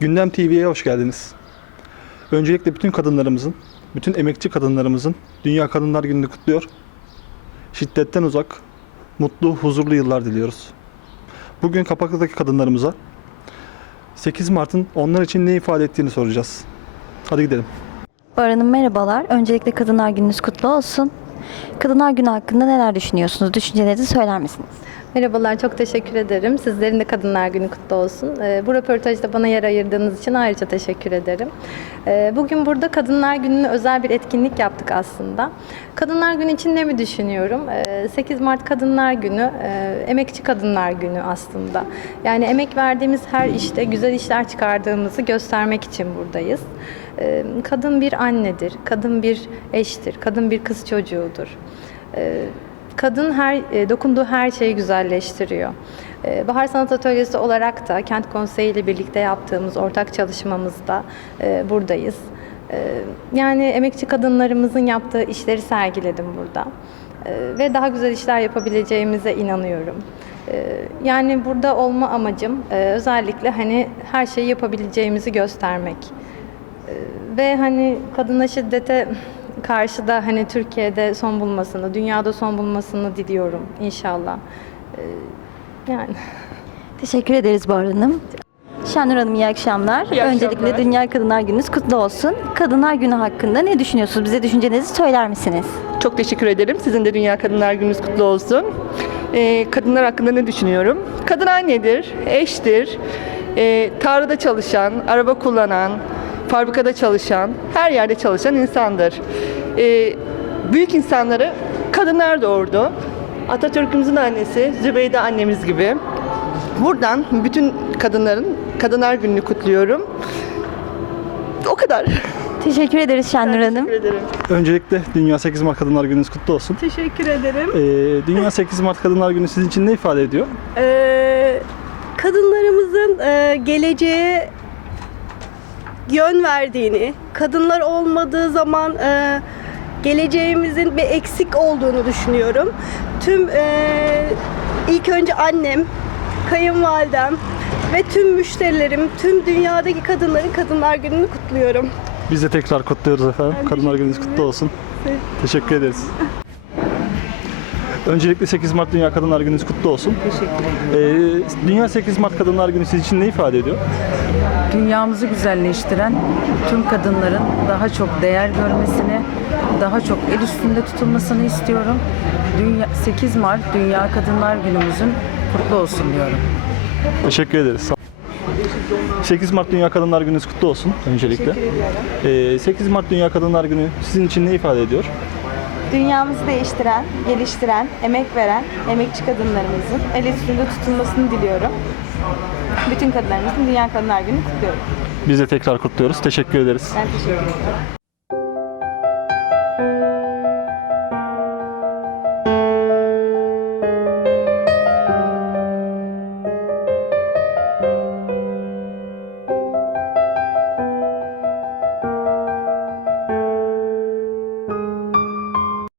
Gündem TV'ye hoş geldiniz. Öncelikle bütün kadınlarımızın, bütün emekçi kadınlarımızın Dünya Kadınlar Günü'nü kutluyor. Şiddetten uzak, mutlu, huzurlu yıllar diliyoruz. Bugün Kapaklı'daki kadınlarımıza 8 Mart'ın onlar için ne ifade ettiğini soracağız. Hadi gidelim. Bahar Hanım merhabalar. Öncelikle Kadınlar Gününüz kutlu olsun. Kadınlar Günü hakkında neler düşünüyorsunuz? Düşüncelerinizi söyler misiniz? Merhabalar, çok teşekkür ederim. Sizlerin de Kadınlar Günü kutlu olsun. Ee, Bu röportajda bana yer ayırdığınız için ayrıca teşekkür ederim. Ee, Bugün burada Kadınlar Günü'ne özel bir etkinlik yaptık aslında. Kadınlar Günü için ne mi düşünüyorum? Ee, 8 Mart Kadınlar Günü, e, Emekçi Kadınlar Günü aslında. Yani emek verdiğimiz her işte güzel işler çıkardığımızı göstermek için buradayız. Ee, Kadın bir annedir, kadın bir eştir, kadın bir kız çocuğudur. Kadın her e, dokunduğu her şeyi güzelleştiriyor. E, Bahar Sanat Atölyesi olarak da Kent Konseyi ile birlikte yaptığımız ortak çalışmamızda e, buradayız. E, Yani emekçi kadınlarımızın yaptığı işleri sergiledim burada. Ve daha güzel işler yapabileceğimize inanıyorum. Yani burada olma amacım özellikle hani her şeyi yapabileceğimizi göstermek. Ve hani kadına şiddete karşı da hani Türkiye'de son bulmasını, dünyada son bulmasını diliyorum inşallah. Ee, yani. Teşekkür ederiz Bahar Hanım. Şenur Hanım iyi akşamlar. İyi akşamlar. Öncelikle Dünya Kadınlar Gününüz kutlu olsun. Kadınlar Günü hakkında ne düşünüyorsunuz? Bize düşüncelerinizi söyler misiniz? Çok teşekkür ederim. Sizin de Dünya Kadınlar Gününüz kutlu olsun. Ee, kadınlar hakkında ne düşünüyorum? Kadın annedir, eştir, e, tarlada çalışan, araba kullanan, fabrikada çalışan, her yerde çalışan insandır. Ee, büyük insanları kadınlar doğurdu. Atatürk'ümüzün annesi Zübeyde annemiz gibi. Buradan bütün kadınların Kadınlar Günü'nü kutluyorum. O kadar. Teşekkür ederiz Şenur Hanım. Teşekkür ederim. Öncelikle Dünya 8 Mart Kadınlar Gününüz kutlu olsun. Teşekkür ederim. Ee, Dünya 8 Mart Kadınlar Günü sizin için ne ifade ediyor? Ee, kadınlarımızın e, geleceğe yön verdiğini, kadınlar olmadığı zaman e, geleceğimizin bir eksik olduğunu düşünüyorum. Tüm e, ilk önce annem, kayınvalidem ve tüm müşterilerim, tüm dünyadaki kadınların Kadınlar Günü'nü kutluyorum. Biz de tekrar kutluyoruz efendim. Kadınlar Gününüz kutlu olsun. Teşekkür ederiz. Öncelikle 8 Mart Dünya Kadınlar Gününüz kutlu olsun. Teşekkür ederim. Dünya 8 Mart Kadınlar Günü sizin için ne ifade ediyor? dünyamızı güzelleştiren tüm kadınların daha çok değer görmesini, daha çok el üstünde tutulmasını istiyorum. Dünya, 8 Mart Dünya Kadınlar Günümüzün kutlu olsun diyorum. Teşekkür ederiz. Sağ- 8 Mart Dünya Kadınlar Gününüz kutlu olsun öncelikle. Ee, 8 Mart Dünya Kadınlar Günü sizin için ne ifade ediyor? Dünyamızı değiştiren, geliştiren, emek veren emekçi kadınlarımızın el üstünde tutulmasını diliyorum. Bütün kadınlarımızın Dünya Kadınlar Günü kutluyorum. Biz de tekrar kutluyoruz. Teşekkür ederiz. Ben teşekkür ederim.